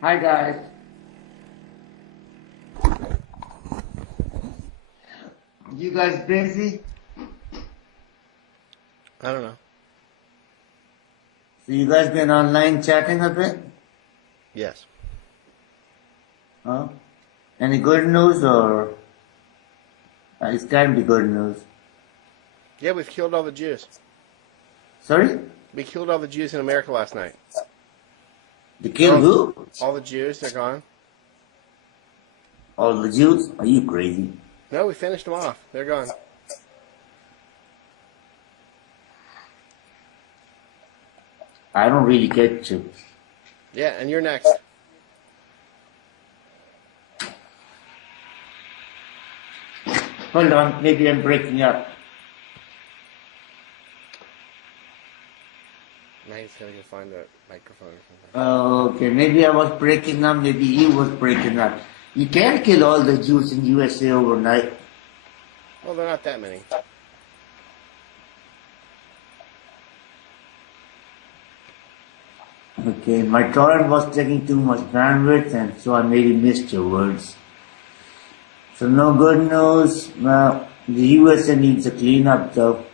Hi guys. You guys busy? I don't know. So you guys been online chatting a bit? Yes. Huh? Any good news or it can't be good news? Yeah, we've killed all the Jews. Sorry? We killed all the Jews in America last night. You killed who? All the Jews, they're gone. All the Jews? Are you crazy? No, we finished them off. They're gone. I don't really get you. Yeah, and you're next. Hold on, maybe I'm breaking up. Now he's gonna go find a microphone or something. Okay, maybe I was breaking up, maybe he was breaking up. You can't kill all the Jews in USA overnight. Well, they're not that many. Okay, my torrent was taking too much bandwidth and so I maybe missed your words. So no good news. Well, the USA needs a cleanup though.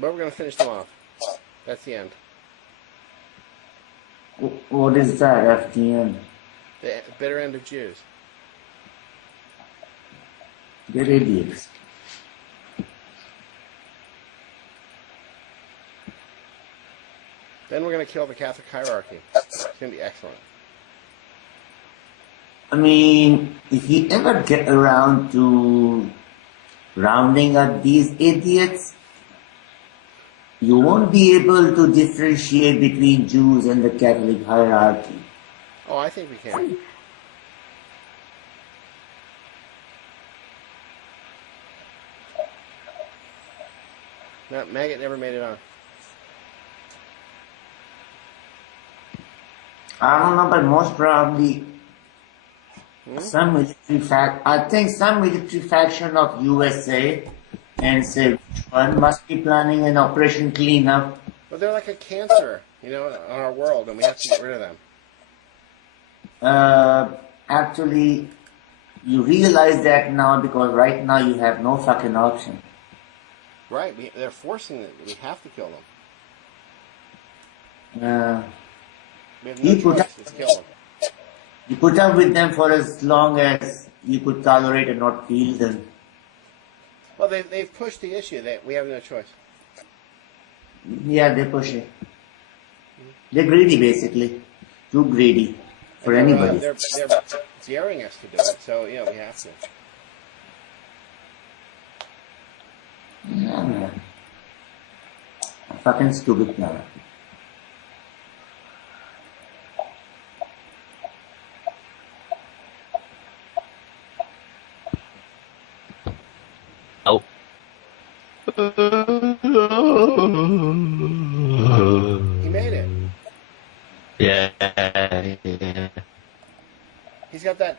But we're gonna finish them off. That's the end. What is that, FDN? The bitter end of Jews. They're idiots. Then we're gonna kill the Catholic hierarchy. It's gonna be excellent. I mean, if you ever get around to rounding up these idiots, you won't be able to differentiate between Jews and the Catholic hierarchy. Oh, I think we can. No, Maggot never made it on. I don't know, but most probably some military I think some military faction of USA and say which one must be planning an operation cleanup. But they're like a cancer, on our world, and we have to get rid of them. Actually, you realize that now because right now you have no fucking option. Right, they're forcing it. We have to kill them. We have no choice. Let's kill them. You put up with them for as long as you could tolerate and not feel them. Well, they've pushed the issue. We have no choice. Yeah, they push it. They're greedy, basically. Too greedy for anybody. They're daring us to do it, so, we have to. Yeah, man. Fucking stupid plan. Oh. He made it. Yeah. He's got that,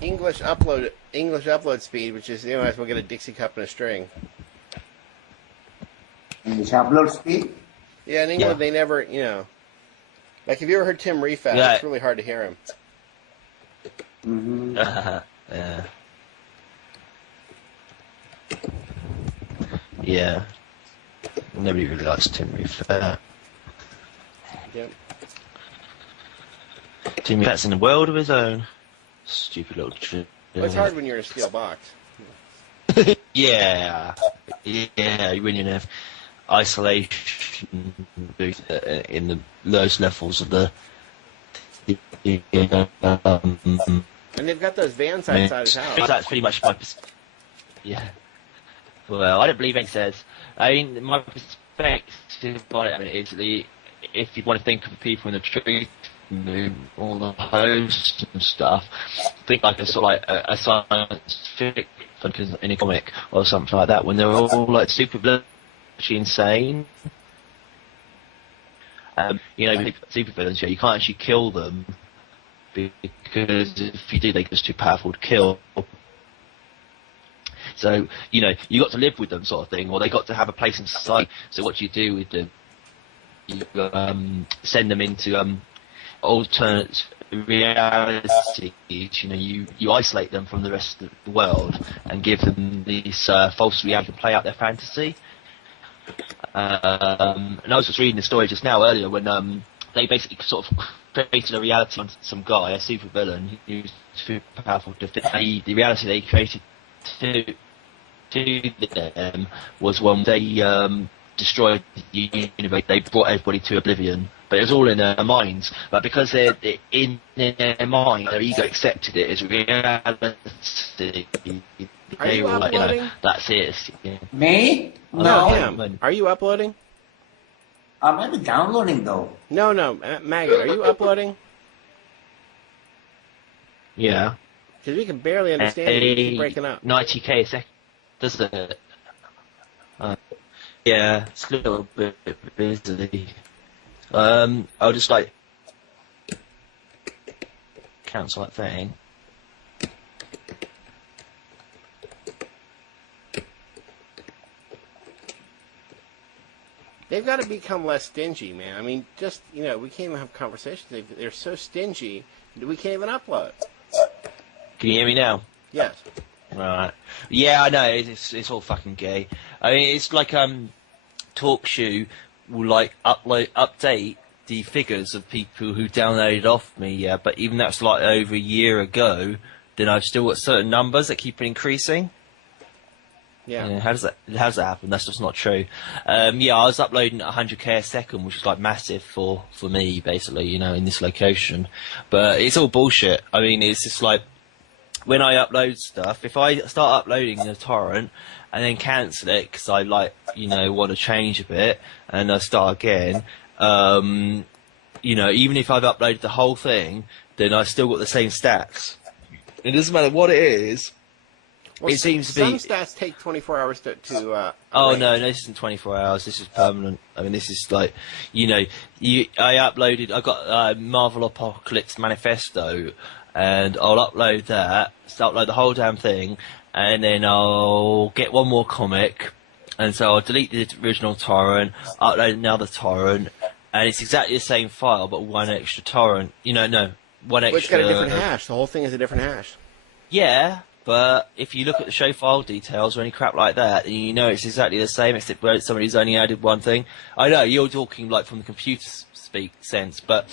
English upload speed, which is, might as well get a Dixie cup and a string. English upload speed? Yeah, in England they never, like if you ever heard Tim Refat, it's really hard to hear him. Mm-hmm. Yeah. Yeah. Nobody really likes Tim Refat. Yep. Tim Refat's in a world of his own. Stupid little shit. Well, it's hard when you're in a steel box. Yeah. When you have isolation booth in the lowest levels of the. And they've got those vans outside his house. That's pretty much my. Yeah. Well, I don't believe anything says. I mean, my perspective on it, is if you want to think of the people in the street, all the hosts and stuff, think like a sort of like a science fiction in a comic or something like that, when they're all like super bloody insane. Super villains, you can't actually kill them because if you do, they're just too powerful to kill. So, you got to live with them sort of thing, or they got to have a place in society. So what you do with them, you send them into alternate realities, you know, you isolate them from the rest of the world and give them this false reality to play out their fantasy. And I was just reading the story just now earlier when they basically sort of created a reality on some guy, a super villain, who was too powerful to fit the reality they created to them was when they destroyed the universe, they brought everybody to oblivion. But it was all in their minds. But because they're in their mind, their ego accepted it as reality. Are you uploading? You know, that's it. Yeah. Me? No. No. Are you uploading? I'm not downloading though. No, Maggot, are you uploading? Yeah. Because we can barely understand you. You keep breaking up. 90k a second, does it? Yeah, it's a little bit busy. I'll just like cancel that thing. They've got to become less stingy, man. I mean, just, you know, we can't even have conversations. They're so stingy, we can't even upload. Can you hear me now? Yes. Right. Yeah, I know, it's all fucking gay. I mean, it's like, TalkShoe will, like, update the figures of people who downloaded off me, yeah, but even that's, like, over a year ago, then I've still got certain numbers that keep increasing. Yeah. You know, how does that happen? That's just not true. Yeah, I was uploading at 100k a second, which is like massive for me, basically, you know, in this location. But it's all bullshit. I mean, it's just like, when I upload stuff, if I start uploading a torrent and then cancel it because I, like, you know, want to change a bit and I start again, you know, even if I've uploaded the whole thing, then I still got the same stats. It doesn't matter what it is. Well, it seems to be. Some stats take 24 hours to Oh range. no, this isn't 24 hours. This is permanent. I mean, this is like, you know, I got Marvel Apocalypse Manifesto, and I'll upload that. So upload the whole damn thing, and then I'll get one more comic, and so I'll delete the original torrent, upload another torrent, and it's exactly the same file, but one extra torrent. You know, no, one extra. But it's got a different hash. The whole thing is a different hash. Yeah. But if you look at the show file details or any crap like that, then you know it's exactly the same, except where somebody's only added one thing. I know, you're talking like from the computer speak sense, but,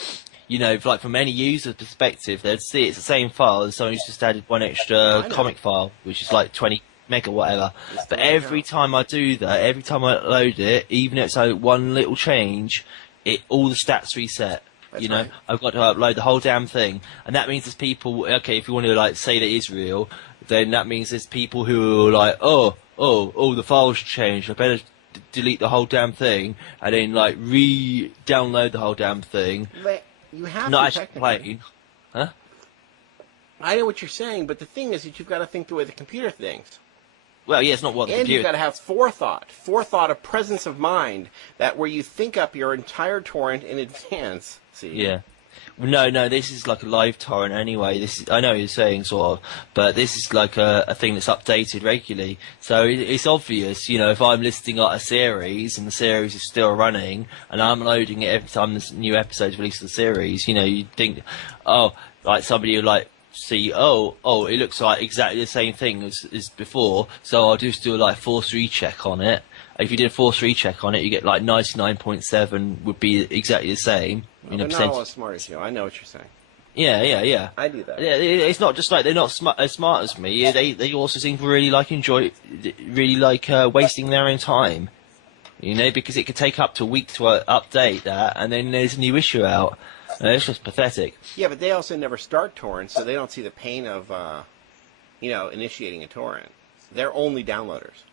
you know, like from any user perspective, they'd see it's the same file as someone who's just added one extra comic file, which is like 20 meg or whatever. But every time I do that, every time I load it, even if it's like one little change, all the stats reset. You know, I've got to upload the whole damn thing, and that means there's people. Okay, if you want to like say that Israel, then that means there's people who are like, oh, the file's changed. I better delete the whole damn thing, and then like re-download the whole damn thing. But you have not to actually playing, huh? I know what you're saying, but the thing is that you've got to think the way the computer thinks. Well, yeah, it's not what the and computer. You've got to have forethought, a presence of mind, that where you think up your entire torrent in advance. See? Yeah. Well, no, this is like a live torrent anyway. I know what you're saying, sort of, but this is like a thing that's updated regularly. So it's obvious, you know, if I'm listing like a series and the series is still running and I'm loading it every time this new episode's released of the series, you know, you'd think, oh, like somebody would like see, oh, it looks like exactly the same thing as before, so I'll just do a like force recheck on it. If you did a force recheck on it, you get like 99.7 would be exactly the same. Well, they're not all as smart as you. I know what you're saying. Yeah. I do that. Yeah, it's not just like they're not as smart as me. They also seem to really like wasting their own time. You know, because it could take up to a week to update that, and then there's a new issue out. It's just pathetic. Yeah, but they also never start torrents, so they don't see the pain of, initiating a torrent. They're only downloaders.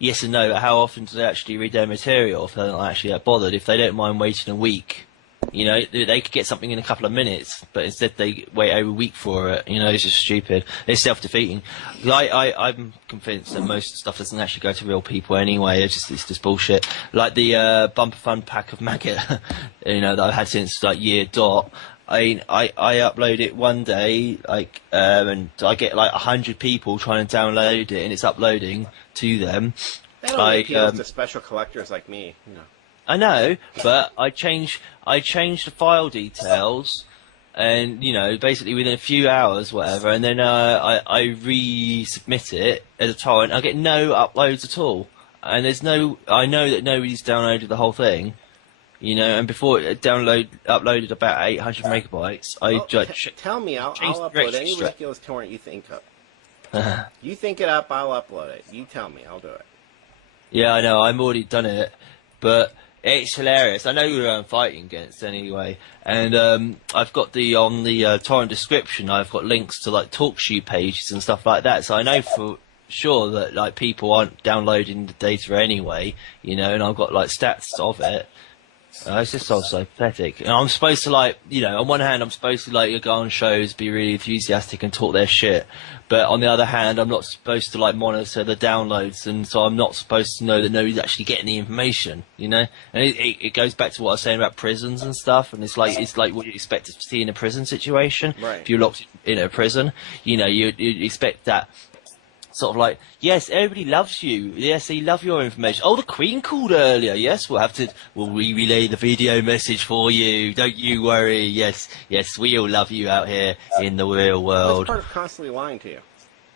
Yes and no, but how often do they actually read their material if they're not actually that bothered? If they don't mind waiting a week, you know, they could get something in a couple of minutes, but instead they wait over a week for it. You know, it's just stupid. It's self-defeating. I'm convinced that most stuff doesn't actually go to real people anyway. It's just bullshit. Like the bumper fun pack of Maggot, you know, that I've had since like year dot. I upload it one day, like, and I get like 100 people trying to download it, and it's uploading to them. That only appeals to special collectors like me, you know. I know, but I changed the file details, and you know, basically within a few hours, whatever, and then I resubmit it as a torrent. I get no uploads at all, and I know that nobody's downloaded the whole thing, you know. And before it uploaded about 800 megabytes, tell me, I'll changed the upload any registry. ridiculous torrent you think of. You think it up, I'll upload it. You tell me, I'll do it. Yeah, I know. I'm already done it, but it's hilarious. I know who I'm fighting against anyway, and I've got on the torrent description. I've got links to like TalkShoe pages and stuff like that. So I know for sure that like people aren't downloading the data anyway, you know. And I've got like stats of it. It's just so pathetic. And I'm supposed to like, you know, on one hand I'm supposed to like go on shows, be really enthusiastic and talk their shit, but on the other hand I'm not supposed to like monitor the downloads, and so I'm not supposed to know that nobody's actually getting the information, you know. And it goes back to what I was saying about prisons and stuff, and it's like what you expect to see in a prison situation. Right. If you're locked in a prison, you know, you expect that. Sort of like, yes, everybody loves you. Yes, they love your information. Oh, the Queen called earlier. Yes, we'll relay the video message for you. Don't you worry. Yes, we all love you out here in the real world. That's part of constantly lying to you.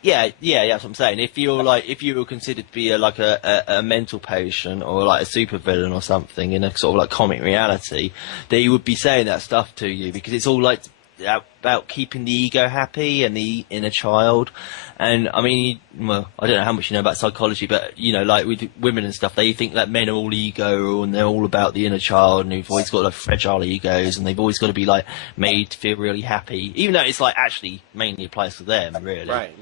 Yeah, that's what I'm saying. If you were considered to be a mental patient or like a supervillain or something in a sort of like comic reality, they would be saying that stuff to you because it's all like about keeping the ego happy and the inner child. And I mean, well, I don't know how much you know about psychology, but you know, like with women and stuff, they think that men are all ego and they're all about the inner child, and they've always got like fragile egos, and they've always got to be like made to feel really happy, even though it's like actually mainly applies to them, really. Right.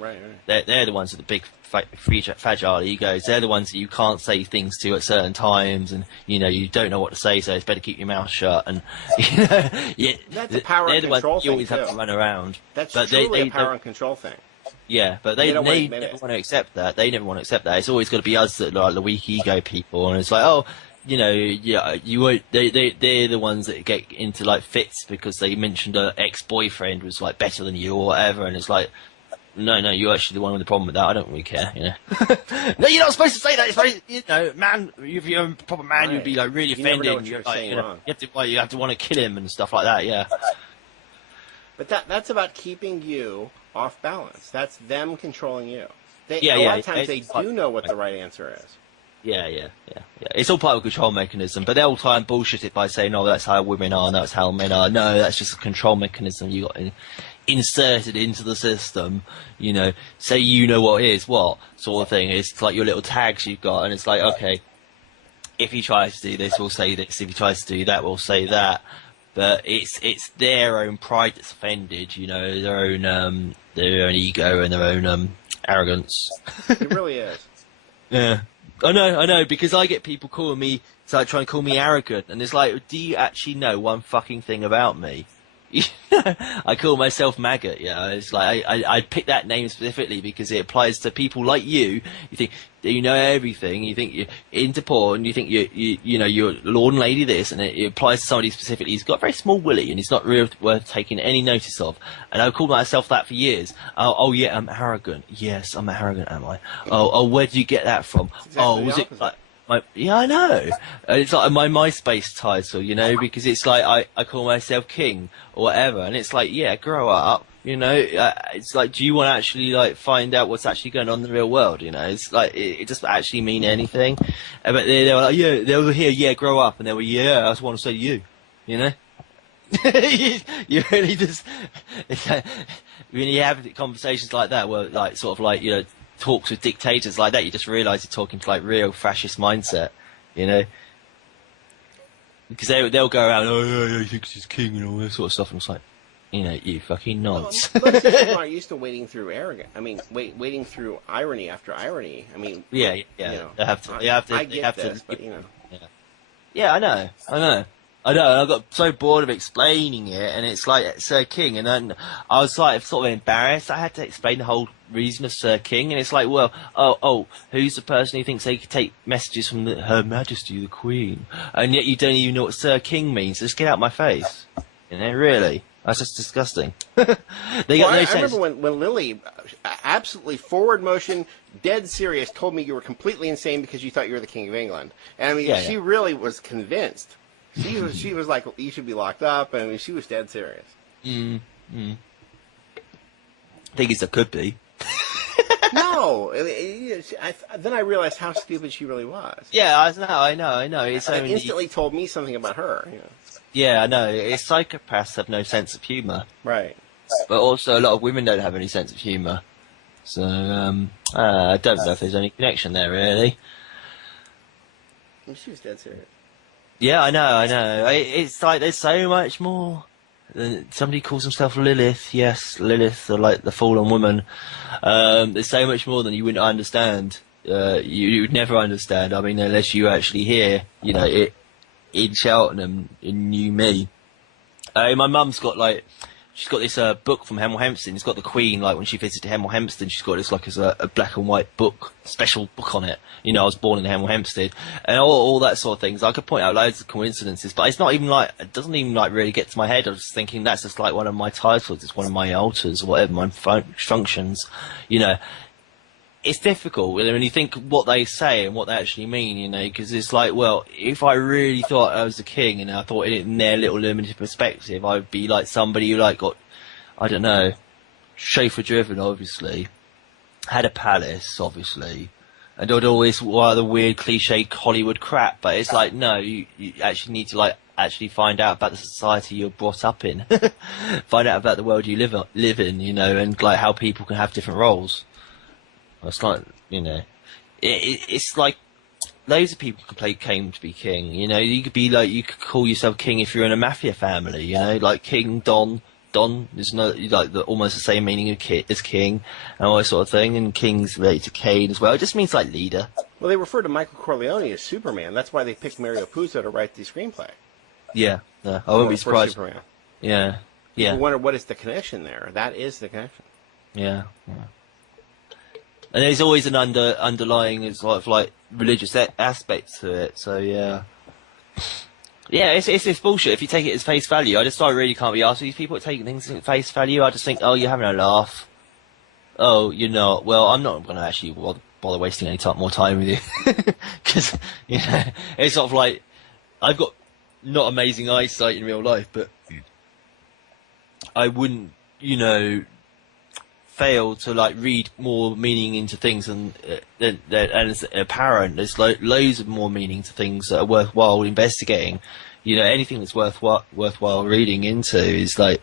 They're the ones with the big fragile egos. They're the ones that you can't say things to at certain times, and you know you don't know what to say, so it's better keep your mouth shut. And you know, that's a power and control thing. You always have to run around. That's truly a power and control thing. Yeah, but they never want to accept that. They never want to accept that. It's always got to be us that are like the weak ego people, and it's like, oh, you know, yeah, you won't. They're the ones that get into like fits because they mentioned an ex-boyfriend was like better than you or whatever, and it's like, no, you're actually the one with the problem with that. I don't really care, you know. No, you're not supposed to say that. It's like, you know, man, if you're a proper man, you'd be like really offended. You have to want to kill him and stuff like that. Yeah. But that's about keeping you off balance. That's them controlling you. A lot of times they do know what the right answer is. Yeah. It's all part of a control mechanism, but they'll try and bullshit it by saying, "Oh, that's how women are, and that's how men are." No, that's just a control mechanism you got inserted into the system. You know, say you know what is what sort of thing. It's like your little tags you've got, and it's like, okay, if he tries to do this, we'll say this. If he tries to do that, we'll say that. But it's their own pride that's offended, you know, their own ego and their own arrogance. It really is. Yeah, I know, because I get people calling me, trying to call me arrogant, and it's like, do you actually know one fucking thing about me? I call myself Maggot. Yeah, it's like I picked that name specifically because it applies to people like you. You think you know everything. You think you're into porn. You think you know you're Lord and Lady this, and it applies to somebody specifically. He's got a very small willy, and he's not really worth taking any notice of. And I've called myself that for years. Oh yeah, I'm arrogant. Yes, I'm arrogant, am I? Oh, where did you get that from? Exactly was it like? Yeah, I know. It's like my MySpace title, you know, because it's like I call myself king or whatever, and it's like, yeah, grow up, you know. It's like, do you want to actually like find out what's actually going on in the real world? You know, it's like it doesn't actually mean anything. But they were like, yeah, they were here, yeah, grow up, and they were, yeah, I just want to say you know. you really just when you have conversations like that, where like sort of like, you know, talks with dictators like that, you just realise you're talking to like real fascist mindset, you know, because they'll go around, oh yeah, he thinks he's king and all this sort of stuff, and it's like, you know, you fucking nonce. Most people are used to waiting through arrogance. I mean, waiting through irony after irony. I mean, yeah. You know, they have to. I get this, but you know. Yeah, I know. And I got so bored of explaining it, and it's like Sir King, and then I was like sort of embarrassed. I had to explain the whole reason of Sir King, and it's like, well, oh, who's the person who thinks they could take messages from Her Majesty the Queen, and yet you don't even know what Sir King means? Just get out my face, you know, really. That's just disgusting. They got no sense. I remember when Lily, absolutely forward motion, dead serious, told me you were completely insane because you thought you were the King of England. And I mean, she really was convinced. She was like, you should be locked up. I mean, she was dead serious. I think it could be. No. Then I realized how stupid she really was. Yeah, I know. It's it instantly told me something about her. You know. Yeah, I know. Psychopaths have no sense of humour. Right. But also a lot of women don't have any sense of humour. So, I don't know if there's any connection there, really. She was dead serious. Yeah, I know. It's like there's so much more. Somebody calls himself Lilith. Yes, Lilith, or like the fallen woman. There's so much more than you wouldn't understand. You would never understand. I mean, unless you actually hear, in Cheltenham, in New Me. My mum's got she's got this book from Hemel Hempstead. It's got the Queen, like when she visited Hemel Hempstead, she's got this as a black and white book, special book on it. I was born in Hemel Hempstead, and all that sort of things. I could point out loads of coincidences, but it's not even it doesn't even really get to my head. I was just thinking that's just one of my titles, it's one of my altars, or whatever, my functions, It's difficult when you think what they say and what they actually mean, because it's well, if I really thought I was the king and I thought it in their little limited perspective, I'd be like somebody who got, I don't know, chauffeur driven, obviously, had a palace, obviously, and did all this other weird cliche Hollywood crap. But it's no, you actually need to actually find out about the society you're brought up in, find out about the world you live in, and how people can have different roles. It's it's like loads of people can claim to be king. You could be you could call yourself king if you're in a mafia family. Like King Don. Don is almost the same meaning as king, and all that sort of thing. And king's related to Cain as well. It just means leader. Well, they refer to Michael Corleone as Superman. That's why they picked Mario Puzo to write the screenplay. Yeah. I wouldn't be surprised. Superman. Yeah. People wonder what is the connection there. That is the connection. Yeah. And there's always an underlying sort of religious aspect to it. So yeah, it's bullshit. If you take it as face value, I really can't be asked. These people taking things at face value, I just think, oh, you're having a laugh. Oh, you're not. Well, I'm not going to actually bother wasting any more time with you, because it's sort of I've got not amazing eyesight in real life, but I wouldn't, fail to read more meaning into things and it's apparent. There's loads of more meaning to things that are worthwhile investigating. Anything that's worthwhile reading into is going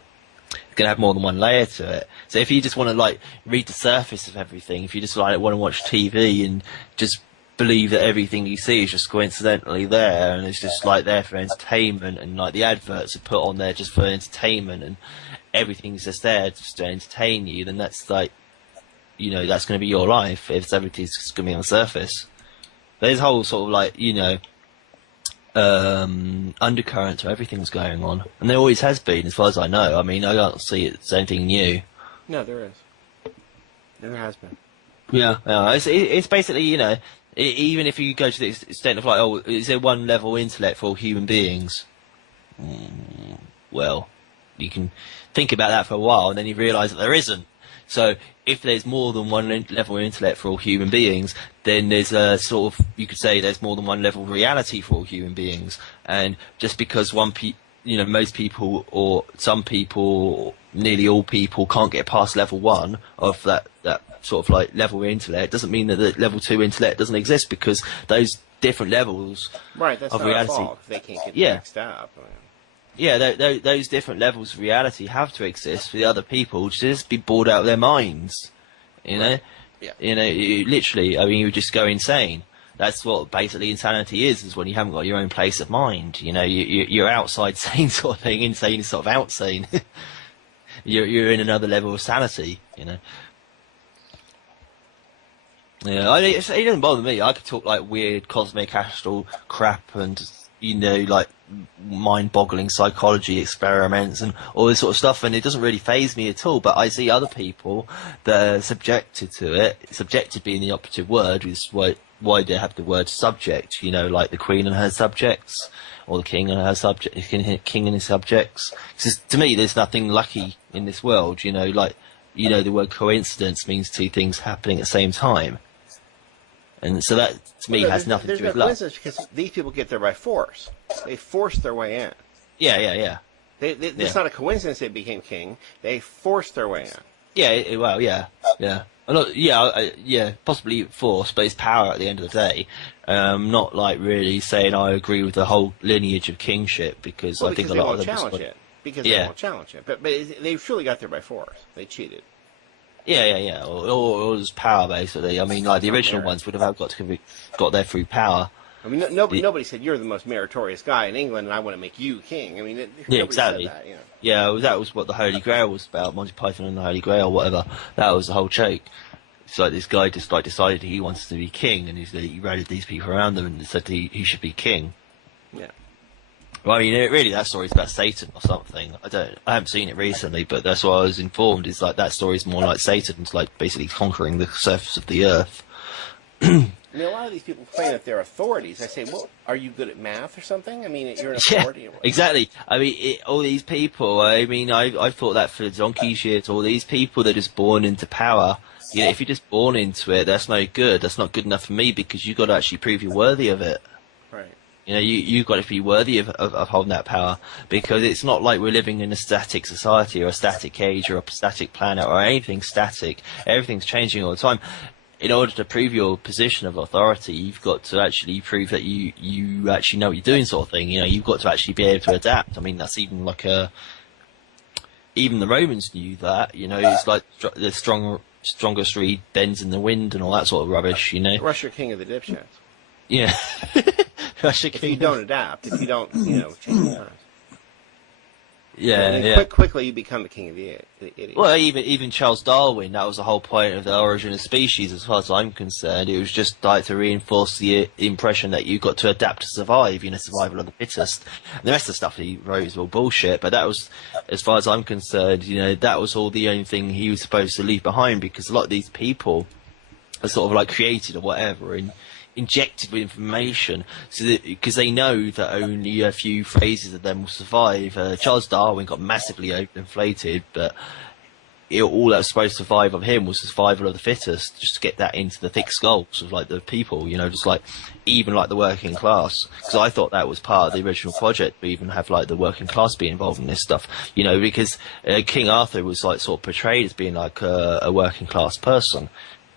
to have more than one layer to it. So if you just want to read the surface of everything, if you just want to watch TV and just believe that everything you see is just coincidentally there and it's just there for entertainment, and the adverts are put on there just for entertainment and everything's just there just to entertain you, then that's that's going to be your life if everything's just going to be on the surface. There's a whole sort of undercurrent to everything's going on, and there always has been, as far as I know. I mean, I don't see it's anything new. No, there is. There has been. Yeah. It's basically, even if you go to the extent of is there one level intellect for all human beings? Well, you can think about that for a while, and then you realise that there isn't. So if there's more than one level of intellect for all human beings, then there's a sort of, you could say there's more than one level of reality for all human beings. And just because most people or some people, nearly all people, can't get past level 1 of that sort of level of intellect, doesn't mean that the level 2 intellect doesn't exist, because those different levels that's of not reality. Our fault if they can't get mixed up. Yeah, those different levels of reality have to exist for the other people to just be bored out of their minds, Yeah. Literally, I mean, you would just go insane. That's what basically insanity is when you haven't got your own place of mind. You're outside sane sort of thing. Insane is sort of outsane. you're in another level of sanity. Yeah, it doesn't bother me. I could talk weird cosmic astral crap and like mind-boggling psychology experiments and all this sort of stuff, and it doesn't really faze me at all. But I see other people that are subjected to it. Subjected being the operative word is why they have the word subject. Like the Queen and her subjects, or the King and her subject, King and his subjects. Because to me, there's nothing lucky in this world. The word coincidence means two things happening at the same time. And so that, to me, has nothing to do with luck. There's no coincidence because these people get there by force. They forced their way in. Yeah. It's not a coincidence they became king. They forced their way in. Yeah. Possibly force, but it's power at the end of the day. Not like really saying I agree with the whole lineage of kingship, because I think a lot of them challenge it. Because they won't challenge it. But they truly got there by force. They cheated. Yeah. Or it was power, basically. I mean, like the original ones would have got there through power. I mean, nobody said you're the most meritorious guy in England, and I want to make you king. I mean, exactly. Said that, Yeah, that was what the Holy Grail was about. Monty Python and the Holy Grail, or whatever. That was the whole joke. It's like this guy just decided he wants to be king, and he rallied these people around him and said he should be king. Yeah. Well, I mean, really, that story's about Satan or something. I haven't seen it recently, but that's what I was informed. Is like that story's more like Satan's like basically conquering the surface of the earth. I mean, a lot of these people claim that they're authorities. I say, well, are you good at math or something? I mean, you're an authority. Yeah, exactly. I mean, all these people, I mean, I've thought that for donkey's years. All these people that are just born into power, if you're just born into it, that's no good. That's not good enough for me, because you've got to actually prove you're worthy of it. Right. You've got to be worthy of holding that power, because it's not like we're living in a static society or a static age or a static planet or anything static. Everything's changing all the time. In order to prove your position of authority, you've got to actually prove that you actually know what you're doing, sort of thing. You've got to actually be able to adapt. I mean, that's even like even the Romans knew that. It's like the strongest reed bends in the wind and all that sort of rubbish. Russia king of the dipshits. Yeah. Russia if king. You don't adapt, if you don't, change the times. Yeah. Quickly you become the king of the idiot. Well, even Charles Darwin, that was the whole point of the origin of species, as far as I'm concerned. It was just like to reinforce the impression that you've got to adapt to survive, survival of the fittest. And the rest of the stuff he wrote is all bullshit, but that was, as far as I'm concerned, that was all the only thing he was supposed to leave behind, because a lot of these people are sort of like created or whatever, and injected with information, because they know that only a few phrases of them will survive. Charles Darwin got massively overinflated, but all that was supposed to survive of him was the survival of the fittest, just to get that into the thick skulls of like the people, just like even like the working class. Because I thought that was part of the original project, to even have like the working class be involved in this stuff, because King Arthur was like sort of portrayed as being like a working class person.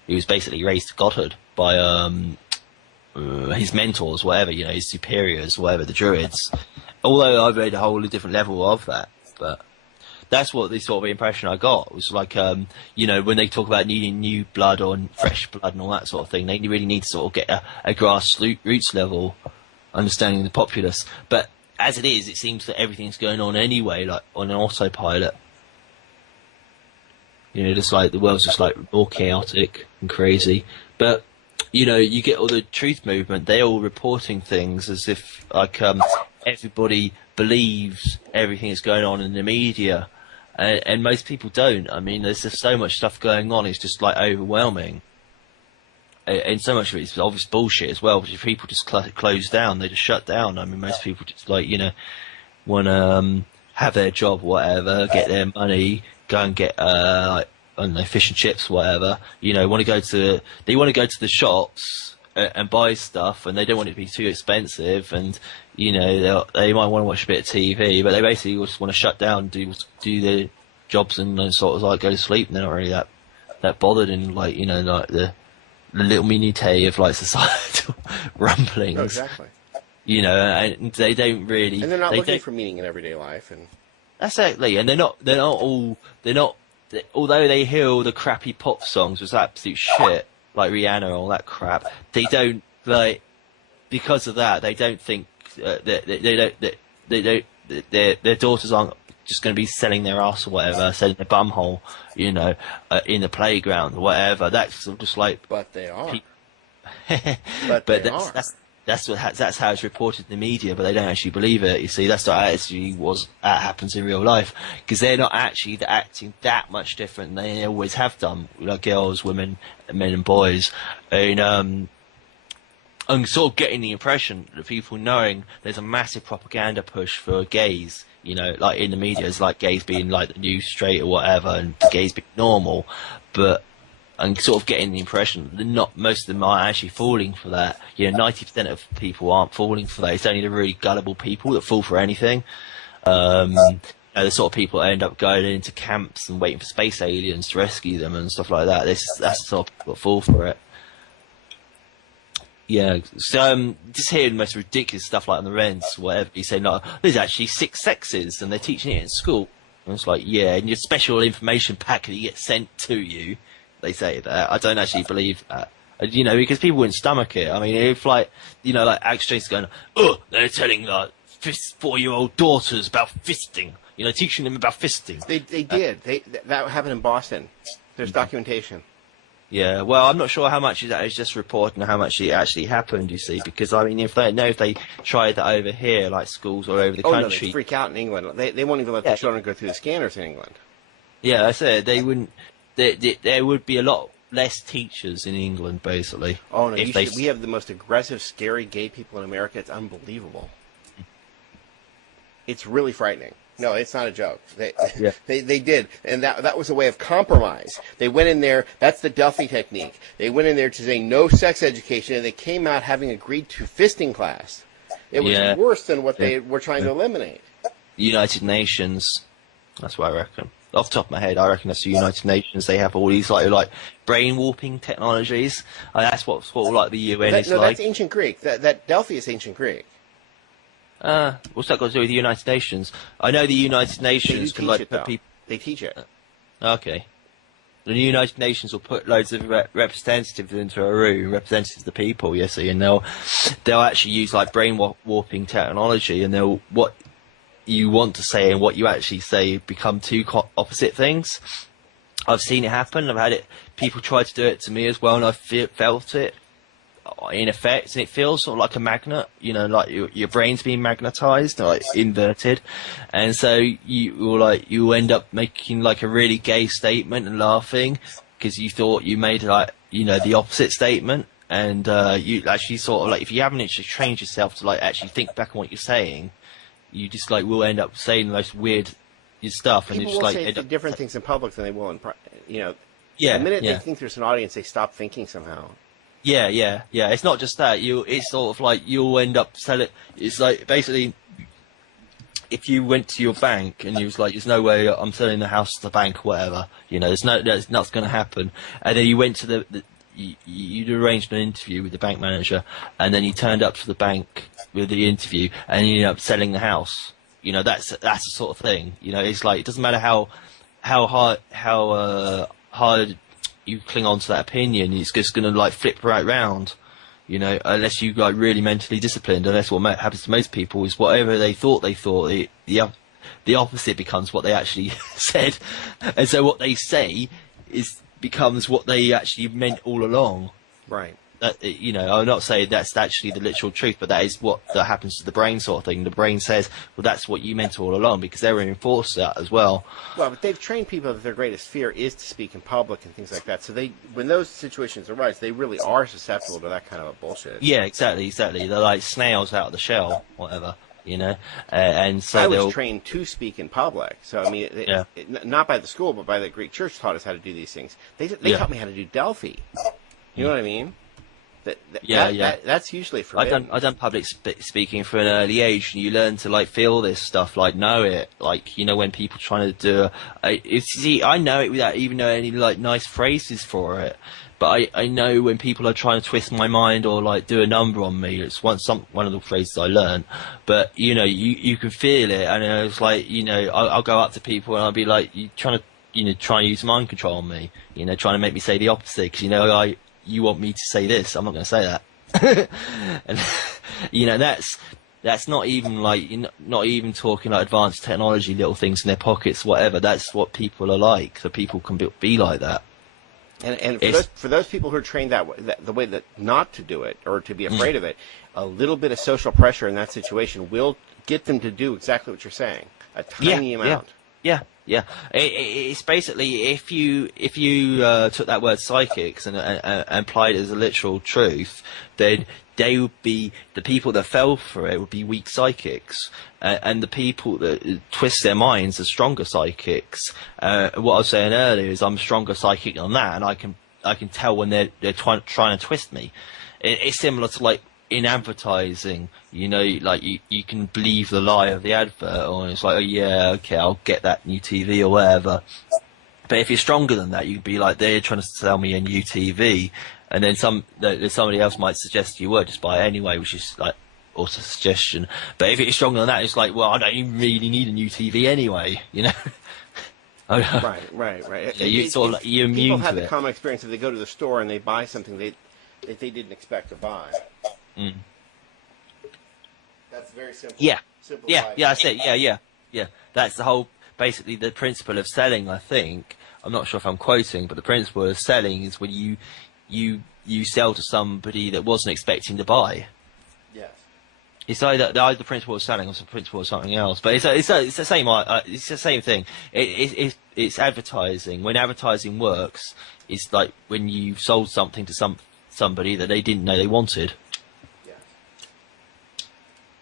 He was basically raised to godhood by his mentors, whatever, his superiors, whatever, the druids. Although I've made a whole different level of that, but that's what the sort of impression I got. It was like, when they talk about needing new blood or fresh blood and all that sort of thing, they really need to sort of get a grassroots level understanding of the populace. But as it is, it seems that everything's going on anyway, like on an autopilot. Just like the world's just like more chaotic and crazy. But you get all the truth movement, they're all reporting things as if like everybody believes everything that's going on in the media, and most people don't. I mean, there's just so much stuff going on, it's just like overwhelming, and so much of it is obvious bullshit as well, because if people just close down, they just shut down. I mean, most people just like want to have their job, whatever, get their money, go and get like, I don't know, fish and chips, whatever. Want to go to the shops and buy stuff, and they don't want it to be too expensive, and they might want to watch a bit of TV, but they basically just want to shut down, do their jobs, and sort of like go to sleep. And they're not really that bothered in like like the little minutiae of like societal rumblings. Oh, exactly. And they don't really. And they're not looking for meaning in everyday life, and exactly. And they're not although they hear all the crappy pop songs with absolute shit, like Rihanna and all that crap, they don't like, because of that, they don't think their daughters aren't just going to be selling their ass or whatever, selling their bumhole, in the playground or whatever. That's just like. But they are. but they are. that's how it's reported in the media, but they don't actually believe it. You see, that's what actually happens in real life, because they're not actually acting that much different than they always have done, like girls, women, men, and boys. And I'm sort of getting the impression that people knowing there's a massive propaganda push for gays, you know, like in the media, it's like gays being like the new straight or whatever, and gays being normal, but I'm sort of getting the impression that most of them aren't actually falling for that. You know, 90% of people aren't falling for that. It's only the really gullible people that fall for anything. The sort of people that end up going into camps and waiting for space aliens to rescue them and stuff like that. That's the sort of people that fall for it. Yeah, so just hearing the most ridiculous stuff like on the rents, whatever, you say, like, there's actually 6 sexes and they're teaching it in school. And it's like, yeah, and your special information pack that you get sent to you, they say that. I don't actually believe that. You know, because people wouldn't stomach it. I mean, if like, you know, like Alex Jones going, oh, they're telling like 4-year-old daughters about fisting. You know, teaching them about fisting. They did. That happened in Boston. There's documentation. Yeah, well, I'm not sure how much that is just reported and how much it actually happened, you see, because, I mean, if they tried that over here, like schools all over the country... Oh, no, they freak out in England. They won't even let the children go through the scanners in England. Yeah, I said, they wouldn't... There would be a lot less teachers in England, basically. Oh, no, we have the most aggressive, scary gay people in America. It's unbelievable. It's really frightening. No, it's not a joke. They did, and that was a way of compromise. They went in there. That's the Duffy technique. They went in there to say no sex education, and they came out having agreed to fisting class. It was worse than what they were trying to eliminate. United Nations. That's what I reckon. Off the top of my head, I reckon that's the United Nations. They have all these like brain warping technologies. That's what's like the UN is like. No, that's ancient Greek. That Delphi is ancient Greek. What's that got to do with the United Nations? I know the United Nations can like put people. They teach it. Okay. The United Nations will put loads of representatives into a room, representatives of the people, you see, and they'll actually use like brain warping technology, and they'll what you want to say and what you actually say become two opposite things. I've seen it happen. I've had it. People try to do it to me as well, and I've felt it in effect, and it feels sort of like a magnet, you know, like your brain's being magnetized, like inverted, and so you end up making like a really gay statement and laughing because you thought you made like, you know, the opposite statement, and you actually sort of like, if you haven't actually trained yourself to like actually think back on what you're saying, you just like will end up saying the most weird stuff, and people it's will like say different things in public than they will in you know. Yeah, the minute they think there's an audience, they stop thinking somehow. Yeah. It's not just that. It's sort of like you'll end up selling. It's like basically, if you went to your bank and you was like, "There's no way I'm selling the house to the bank, or whatever." You know, that's not going to happen. And then you went to you'd arranged an interview with the bank manager, and then you turned up to the bank with the interview, and you ended up selling the house. You know, that's the sort of thing. You know, it's like it doesn't matter how hard you cling on to that opinion, it's just going to like flip right round, you know, unless you like really mentally disciplined. And that's what happens to most people, is whatever they thought, the opposite becomes what they actually said, and so what they say becomes what they actually meant all along. Right. You know, I'm not saying that's actually the literal truth, but that is what happens to the brain, sort of thing. The brain says, well, that's what you meant all along, because they reinforce that as well. Well, but they've trained people that their greatest fear is to speak in public and things like that. So when those situations arise, they really are susceptible to that kind of a bullshit. Yeah, exactly. They're like snails out of the shell, whatever, you know. And so I was trained to speak in public. So, I mean, not by the school, but by the Greek church taught us how to do these things. They taught me how to do Delphi. You know what I mean? That's usually forbidden. I done public speaking from an early age, and you learn to like feel this stuff, like know it, like, you know, when people trying to do I know it without even knowing any like nice phrases for it, but I know when people are trying to twist my mind or like do a number on me. It's one of the phrases I learned, but you know, you can feel it, and it's like, you know, I'll go up to people and I'll be like, you trying to, you know, try and use mind control on me, you know, trying to make me say the opposite, because, you know, you want me to say this, I'm not going to say that. And, you know, that's not even like, not even talking like advanced technology, little things in their pockets, whatever. That's what people are like, so people can be like that. And for those people who are trained the way that not to do it or to be afraid of it, a little bit of social pressure in that situation will get them to do exactly what you're saying. A tiny amount. Yeah. It's basically if you took that word psychics and applied it as a literal truth, then they would be the people that fell for it would be weak psychics, and the people that twist their minds are stronger psychics. What I was saying earlier is I'm a stronger psychic than that, and I can tell when they're trying to twist me. It's similar to like in advertising, like you can believe the lie of the advert, or it's like, oh yeah, okay, I'll get that new TV or whatever. But if you're stronger than that, you'd be like, they're trying to sell me a new TV, and then somebody else might suggest you just buy it anyway, which is like also a suggestion. But if it's stronger than that, it's like, well, I don't even really need a new TV anyway, Right. Yeah, you're immune people have to the it. common experience if they go to the store and they buy something that they didn't expect to buy. Mm. That's very simple. Yeah, Simplified. that's it. Yeah. That's the whole, basically the principle of selling. I think I'm not sure if I'm quoting, but the principle of selling is when you sell to somebody that wasn't expecting to buy. Yes. It's either the principle of selling or the principle of something else, but it's the same. It's the same thing. It's advertising. When advertising works, it's like when you sold something to somebody that they didn't know they wanted. Yes.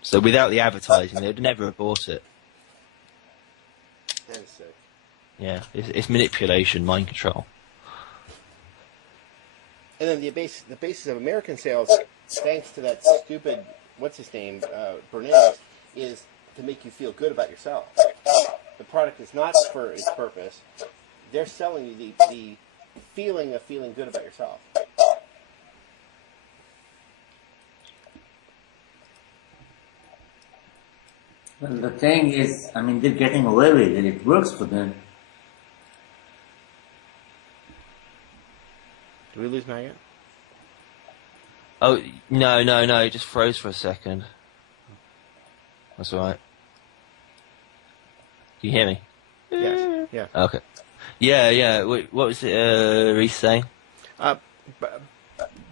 So without the advertising, they'd never have bought it. That is sick. Yeah, it's manipulation, mind control. And then the basis of American sales, thanks to that stupid, what's his name, Bernays, is to make you feel good about yourself. The product is not for its purpose. They're selling you the feeling of feeling good about yourself. Well, the thing is, they're getting away with it. It works for them. Do we lose Maggot? Oh, no, it just froze for a second. That's alright. Can you hear me? Yes. Yeah. Okay. Yeah. Wait, what was it, Reese saying?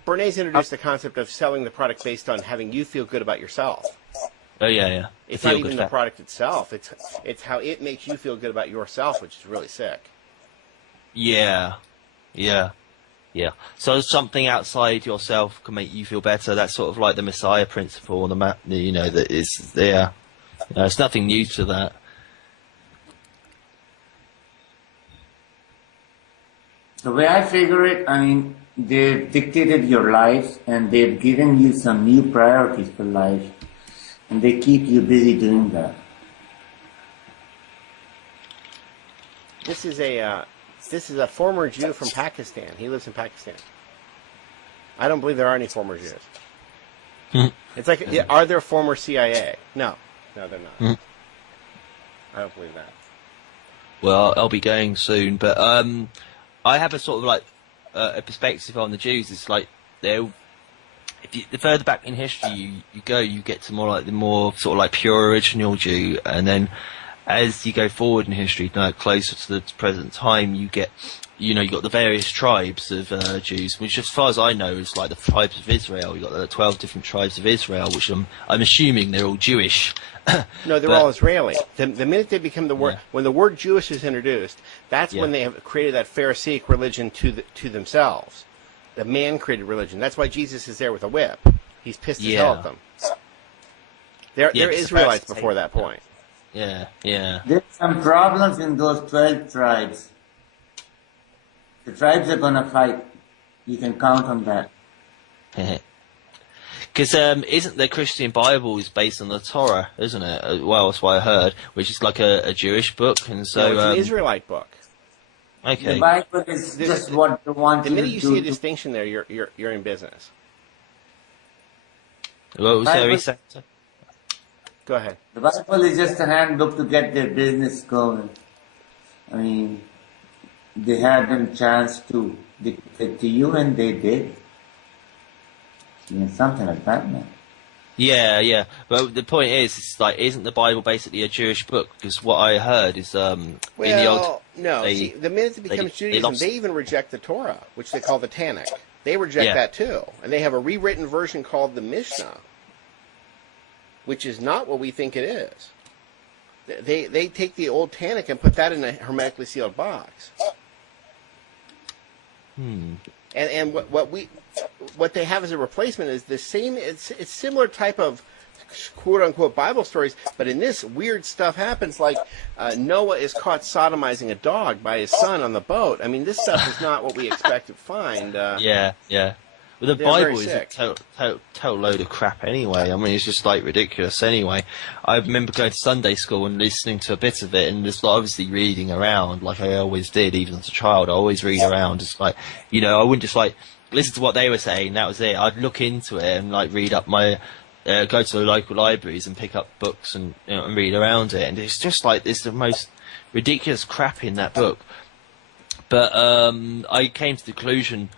Bernays introduced the concept of selling the product based on having you feel good about yourself. Oh, yeah. It's not even the product itself. It's how it makes you feel good about yourself, which is really sick. Yeah. So something outside yourself can make you feel better. That's sort of like the Messiah principle on the map, that is there. It's nothing new to that. The way I figure it, they've dictated your life and they've given you some new priorities for life, and they keep you busy doing that. This is a former Jew from Pakistan. He lives in Pakistan. I don't believe there are any former Jews. It's like, are there former CIA? No, they're not. I don't believe that. Well, I'll be going soon, but I have a sort of like a perspective on the Jews. It's like the further back in history you go, you get to the more sort of like pure original Jew, and then as you go forward in history, closer to the present time, you get, you got the various tribes of Jews, which, as far as I know, is like the tribes of Israel. You got the 12 different tribes of Israel, which I'm assuming they're all Jewish. No, they're all Israeli. The minute they become when the word Jewish is introduced, that's when they have created that Pharisaic religion to themselves. The man-created religion. That's why Jesus is there with a whip. He's pissed as hell at them. They're Israelites before that point. Yeah. There's some problems in those 12 tribes. The tribes are gonna fight. You can count on that. Because isn't the Christian Bible is based on the Torah, isn't it? Well, that's what I heard, which is like a Jewish book, and so No, it's an Israelite book. Okay. The Bible is just what they want The you to minute you do. see a distinction there, you're in business. What was Bible- there? Go ahead. The Bible is just a handbook to get their business going. They had a chance to dictate to you, and they did. Something like that, man. Yeah. But the point is, it's like, isn't the Bible basically a Jewish book? Because what I heard is, in the old, no. they, See, the minute it becomes Judaism, they even reject the Torah, which they call the Tanakh. They reject that too, and they have a rewritten version called the Mishnah, which is not what we think it is. They take the old Tanakh and put that in a hermetically sealed box. And what they have as a replacement is the same. It's similar type of quote unquote Bible stories, but in this weird stuff happens, like Noah is caught sodomizing a dog by his son on the boat. I mean, this stuff is not what we expect to find. Yeah. Well, the Bible is a total load of crap anyway. I mean, it's just like ridiculous anyway. I remember going to Sunday school and listening to a bit of it and just obviously reading around like I always did, even as a child. I always read around, just like, you know, I wouldn't just like listen to what they were saying, that was it. I'd look into it and like read up my, go to the local libraries and pick up books and, you know, and read around it. And it's just like, there's the most ridiculous crap in that book. But I came to the conclusion,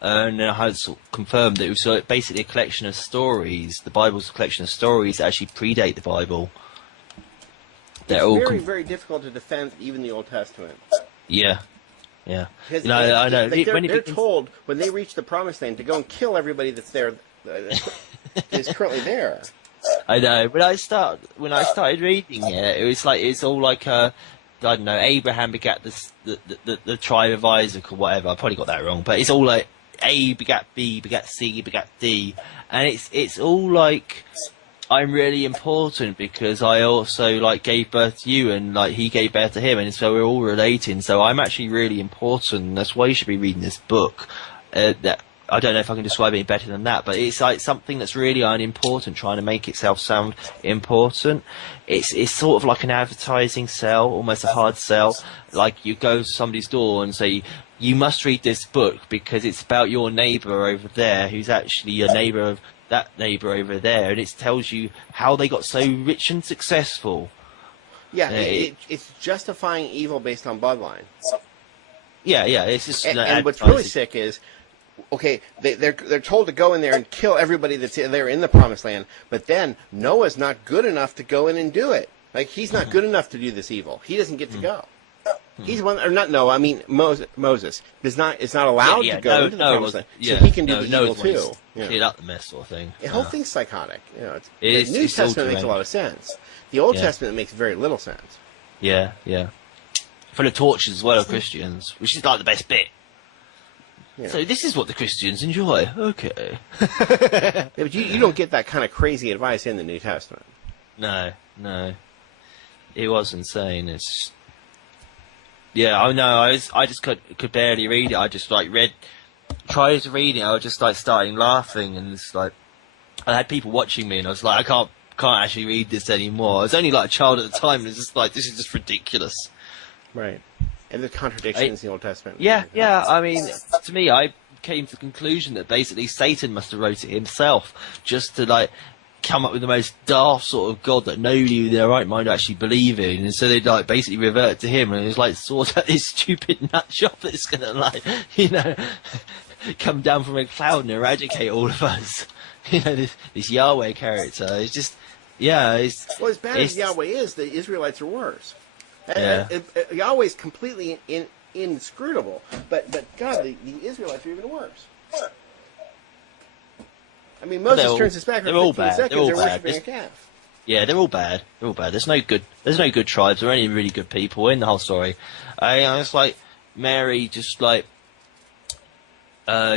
and I had sort of confirmed that it was basically a collection of stories. The Bible's a collection of stories that actually predate the Bible. They're all very difficult to defend, even the Old Testament. Yeah. Because I know. Like they're told when they reach the Promised Land to go and kill everybody that's there, is currently there. I know. When I started reading it, it was like it's all like I don't know. Abraham begat the tribe of Isaac or whatever. I probably got that wrong, but it's all like A begat B begat C begat D, and it's all like I'm really important because I also like gave birth to you, and like he gave birth to him, and so we're all relating. So I'm actually really important. And that's why you should be reading this book. That I don't know if I can describe it better than that, but it's like something that's really unimportant, trying to make itself sound important. It's sort of like an advertising sell, almost a hard sell. Like you go to somebody's door and say, you must read this book because it's about your neighbour over there who's actually a neighbour of that neighbour over there, and it tells you how they got so rich and successful. Yeah, it's justifying evil based on bloodline. Yeah, it's just... And what's really sick is, okay, they're told to go in there and kill everybody that's there in the Promised Land, but then Noah's not good enough to go in and do it. Like, he's not good enough to do this evil. He doesn't get to go. He's one, or not Noah, I mean Moses is not allowed to go into the Promised Land, so he can do the evil too. Clean up the mess sort of thing. The whole thing's psychotic. You know, the New Testament makes a lot of sense. The Old Testament makes very little sense. Yeah. Full of tortures as well of Christians, which is like the best bit. Yeah. So this is what the Christians enjoy. Okay. Yeah, but you don't get that kind of crazy advice in the New Testament. No. It was insane. It's... Yeah, I know. I just could barely read it. I just like tried to read it. I was just like starting laughing, and it's like I had people watching me, and I was like, I can't actually read this anymore. I was only like a child at the time, and it's just like, this is just ridiculous. Right. And the contradictions in the Old Testament. Yeah. I mean, to me, I came to the conclusion that basically Satan must have wrote it himself, just to like come up with the most daft sort of God that nobody in their right mind actually believe in, and so they like basically revert to him, and it's like sort of this stupid nut job that's gonna like, you know, come down from a cloud and eradicate all of us. You know, this Yahweh character. It's just, it's... Well, as bad as Yahweh is, the Israelites are worse. Yeah. Yahweh's completely inscrutable, but God, the Israelites are even worse. I mean, Moses turns his back for 15 seconds, they're worshipping a calf. Yeah, they're all bad. There's no good tribes. There are only really good people in the whole story. It's like Mary just like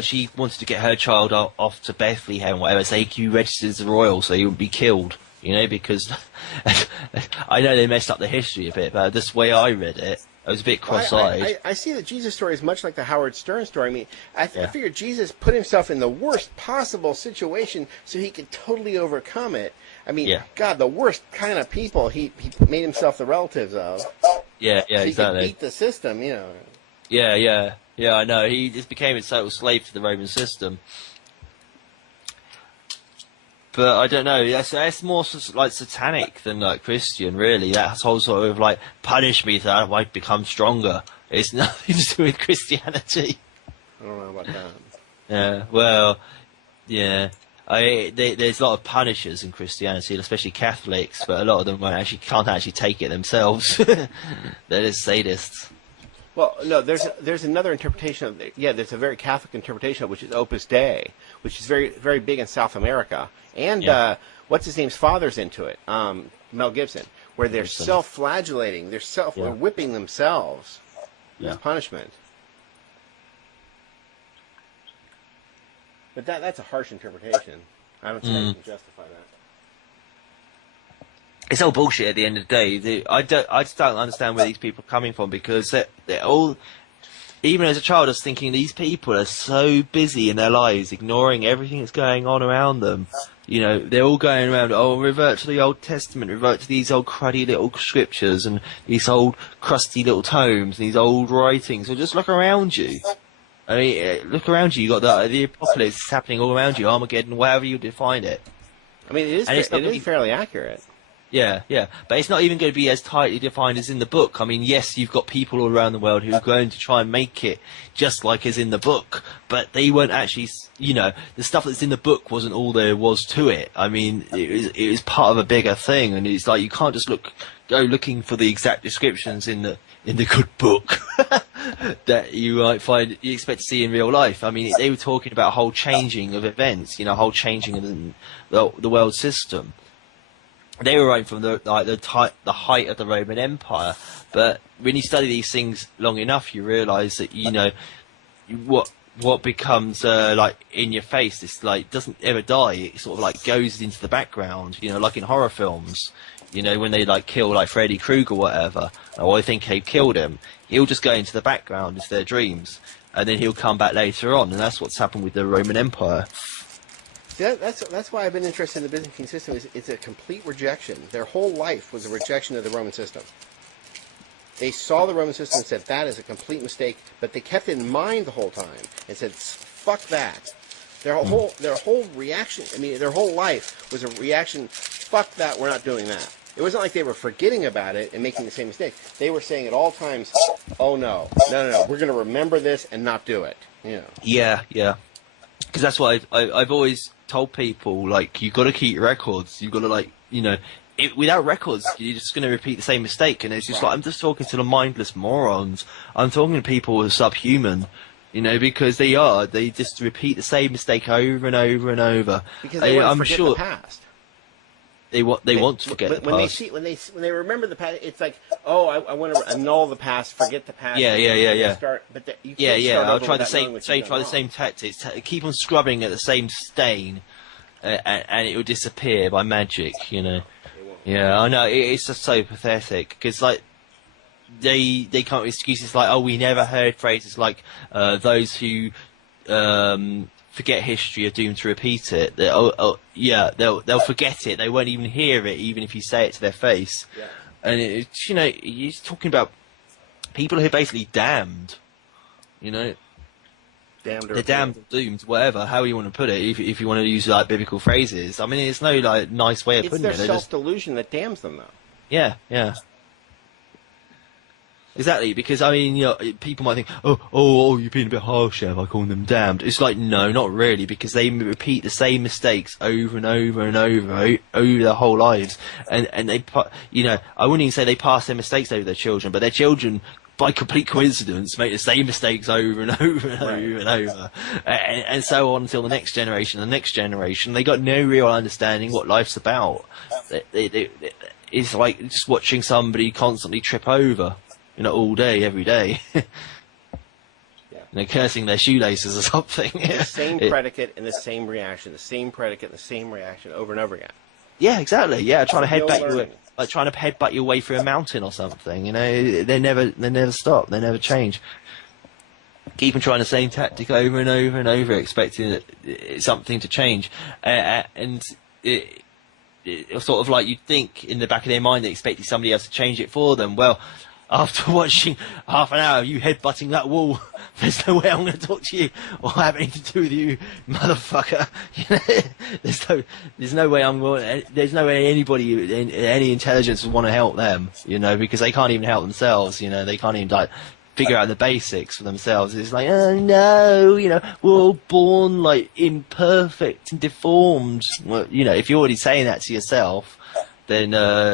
she wanted to get her child off to Bethlehem, whatever. Say you registered as a royal, so you would be killed. You know, because I know they messed up the history a bit, but this way I read it, I was a bit cross-eyed. I see the Jesus story is much like the Howard Stern story. I mean, I figured Jesus put himself in the worst possible situation so he could totally overcome it. I mean, God, the worst kind of people he made himself the relatives of. Yeah, so he exactly. could beat the system, you know. Yeah, I know. He just became a total slave to the Roman system. But I don't know. That's more like satanic than like Christian, really. That whole sort of like punish me so I might become stronger. It's nothing to do with Christianity. I don't know about that. Yeah. Well. Yeah. There's a lot of punishers in Christianity, especially Catholics, but a lot of them can't actually take it themselves. They're just sadists. Well, no, there's another interpretation of there's a very Catholic interpretation of, which is Opus Dei, which is very very big in South America, and what's his name's father's into it, Mel Gibson, where they're self-flagellating, they're whipping themselves as punishment. But that's a harsh interpretation. I don't see how you can justify that. It's all bullshit at the end of the day. I just don't understand where these people are coming from, because they're all, even as a child, I was thinking these people are so busy in their lives, ignoring everything that's going on around them. You know, they're all going around, revert to the Old Testament, revert to these old cruddy little scriptures and these old crusty little tomes and these old writings. So just look around you. I mean, look around you. You got the apocalypse happening all around you, Armageddon, whatever you define it. I mean, it is fairly accurate. Yeah, but it's not even going to be as tightly defined as in the book. I mean, yes, you've got people all around the world who are going to try and make it just like as in the book, but they weren't actually, the stuff that's in the book wasn't all there was to it. I mean, it was part of a bigger thing, and it's like you can't just go looking for the exact descriptions in the good book that you might find you expect to see in real life. I mean, they were talking about a whole changing of events, a whole changing of the world system. They were right from the height of the Roman Empire, but when you study these things long enough, you realise that what becomes in your face, this doesn't ever die. It sort of goes into the background, like in horror films. When they kill Freddy Krueger or whatever, or I think they killed him, he'll just go into the background into their dreams, and then he'll come back later on, and that's what's happened with the Roman Empire. That's why I've been interested in the Byzantine system. It's a complete rejection. Their whole life was a rejection of the Roman system. They saw the Roman system and said that is a complete mistake, but they kept it in mind the whole time and said, "Fuck that." Their whole reaction. I mean, their whole life was a reaction. Fuck that. We're not doing that. It wasn't like they were forgetting about it and making the same mistake. They were saying at all times, "Oh no, we're going to remember this and not do it." Yeah. Because that's what I've always told people, you've got to keep records. You've got to, without records, you're just going to repeat the same mistake. And it's just I'm just talking to the mindless morons. I'm talking to people who are subhuman, because they just repeat the same mistake over and over and over. Because they want to forget the past. They want to forget the past. When they remember the past, it's like, oh, I want to annul the past, forget the past. Yeah. You can't start I'll over try the without same tactics. Keep on scrubbing at the same stain, and it will disappear by magic. Yeah, I know. It's just so pathetic because they come up with excuses like, oh, we never heard phrases like those who forget history are doomed to repeat it. They'll forget it. They won't even hear it, even if you say it to their face. Yeah. And it's, you're talking about people who are basically damned. Damned. They're damned, doomed, whatever, how you want to put it. If you want to use biblical phrases, I mean, it's no nice way of putting it. It's their self-delusion that damns them, though. Yeah. Exactly, because I mean, people might think, oh, you're being a bit harsh there by calling them damned. It's no, not really, because they repeat the same mistakes over and over and over their whole lives, and they, I wouldn't even say they pass their mistakes over their children, but their children, by complete coincidence, make the same mistakes over and over and over and over, and so on until the next generation. They got no real understanding what life's about. It's like just watching somebody constantly trip over. All day, every day. Cursing their shoelaces or something. The same predicate and the same reaction. The same predicate and the same reaction over and over again. Yeah, exactly. Yeah, trying to headbutt your way through a mountain or something. They never stop. They never change. Keep on trying the same tactic over and over and over, expecting something to change. And it's sort of like you'd think in the back of their mind they expected somebody else to change it for them. Well, after watching half an hour of you headbutting that wall, there's no way I'm going to talk to you or have anything to do with you, motherfucker. There's no way anybody, any intelligence would want to help them, because they can't even help themselves. They can't even figure out the basics for themselves. It's like, oh no, we're all born like imperfect and deformed. Well, if you're already saying that to yourself, then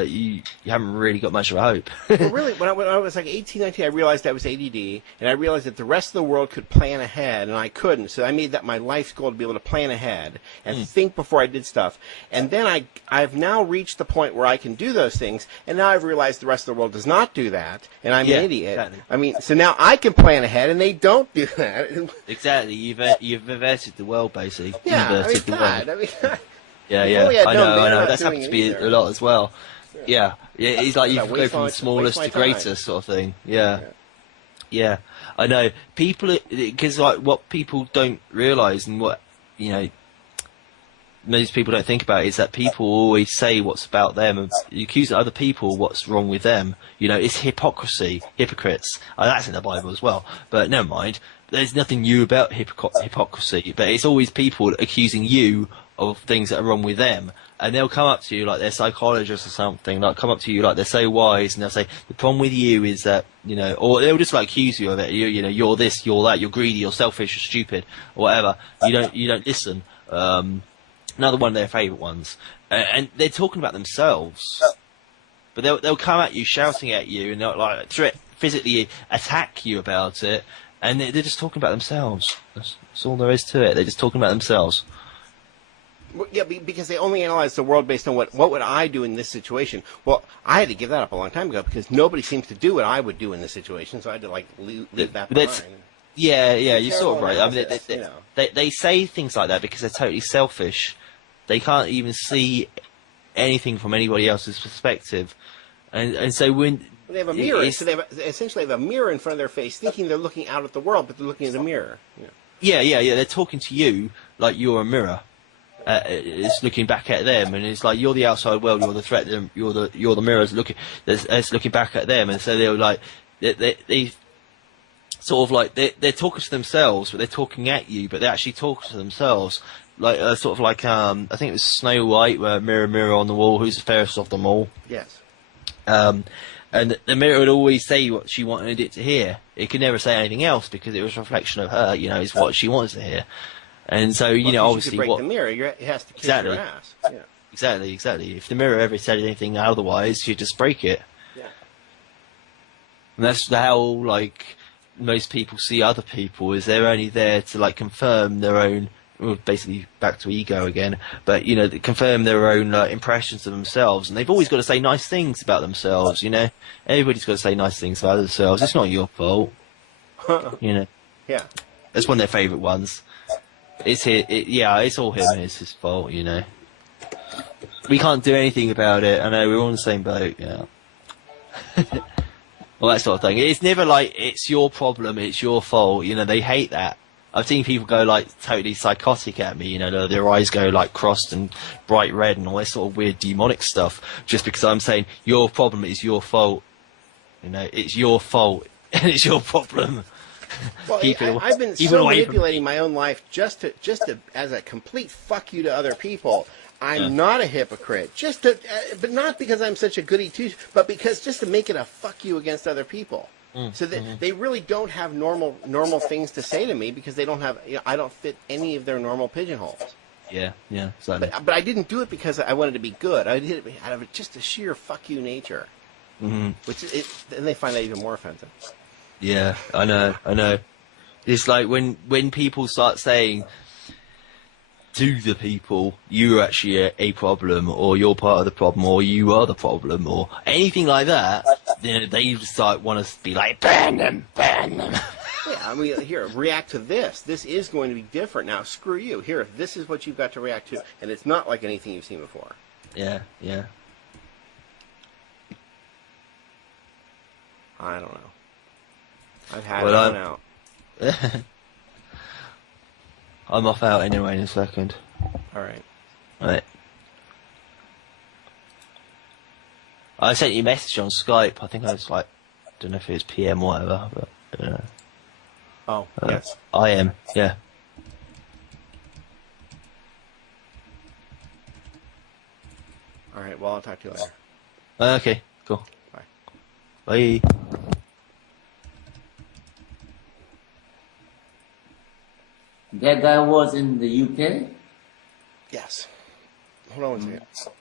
you haven't really got much of a hope. Well, really, when I was like 18, 19, I realized I was ADD, and I realized that the rest of the world could plan ahead, and I couldn't. So I made that my life's goal to be able to plan ahead and think before I did stuff. And then I've now reached the point where I can do those things, and now I've realized the rest of the world does not do that, and I'm an idiot. Exactly. I mean, so now I can plan ahead, and they don't do that. Exactly. You've inverted the world, basically. Yeah, Inverted the world. God, Yeah, I know. That's happened to me a lot as well. Yeah. It's like you can go from smallest to greatest sort of thing. Yeah. I know. People, because like what people don't realise and what most people don't think about is that people always say what's about them and accuse other people what's wrong with them. It's hypocrisy, hypocrites. That's in the Bible as well. But never mind. There's nothing new about hypocrisy, but it's always people accusing you of things that are wrong with them, and they'll come up to you like they're psychologists or something, like come up to you like they're so wise, and they'll say the problem with you is that or they'll just like accuse you of it. You're this, you're that, you're greedy, you're selfish, you're stupid, or whatever. You don't listen. Another one of their favourite ones, and they're talking about themselves, but they'll come at you shouting at you, and they'll like physically attack you about it, and they're just talking about themselves. That's all there is to it. They're just talking about themselves. Yeah, because they only analyze the world based on what would I do in this situation. Well, I had to give that up a long time ago because nobody seems to do what I would do in this situation, so I had to like leave that behind. Yeah, you're sort of right. I mean, they say things like that because they're totally selfish. They can't even see anything from anybody else's perspective, and so when they have a mirror, so they essentially have a mirror in front of their face, thinking they're looking out at the world, but they're looking at a mirror. Yeah. They're talking to you like you're a mirror. It's looking back at them, and it's like you're the outside world, you're the threat, you're the mirrors looking. It's looking back at them, and so they're like they sort of like they're talking to themselves, but they're talking at you, but they're actually talking to themselves. Like sort of like I think it was Snow White, where mirror, mirror on the wall, who's the fairest of them all? Yes. And the mirror would always say what she wanted it to hear. It could never say anything else because it was a reflection of her. Is what she wants to hear. And so, obviously, break the mirror, it has to kiss your ass. Yeah. Exactly. If the mirror ever said anything otherwise, you'd just break it. Yeah. And that's how, like, most people see other people, is they're only there to, like, confirm their own, well, basically back to ego again, but, confirm their own impressions of themselves. And they've always got to say nice things about themselves, Everybody's got to say nice things about themselves. It's not your fault. Yeah. That's one of their favourite ones. It's all him and it's his fault, We can't do anything about it. I know, we're all in the same boat, yeah. Well, that sort of thing. It's never like, it's your problem, it's your fault, they hate that. I've seen people go, like, totally psychotic at me, their eyes go, like, crossed and bright red and all this sort of weird demonic stuff, just because I'm saying, your problem is your fault. It's your fault, and it's your problem. Well, I've been so manipulating my own life just to as a complete fuck you to other people. I'm not a hypocrite, but not because I'm such a goody two, but because just to make it a fuck you against other people. So that they really don't have normal things to say to me because they don't have. I don't fit any of their normal pigeonholes. Yeah, exactly. But I didn't do it because I wanted to be good. I did it out of just a sheer fuck you nature. Which and they find that even more offensive. Yeah, I know. It's like when people start saying to the people, you're actually a problem, or you're part of the problem, or you are the problem, or anything like that, they just want to be like, ban them. Yeah, I mean, here, react to this. This is going to be different now. Screw you. Here, this is what you've got to react to, and it's not like anything you've seen before. Yeah. I don't know. I've had it on out. I'm off out anyway in a second. Alright. I sent you a message on Skype. I think I was like, don't know if it was PM or whatever, but Oh, yes. I am, yeah. Alright, well, I'll talk to you later. Okay, cool. Bye. Bye. That guy was in the UK? Yes. Hold on one second.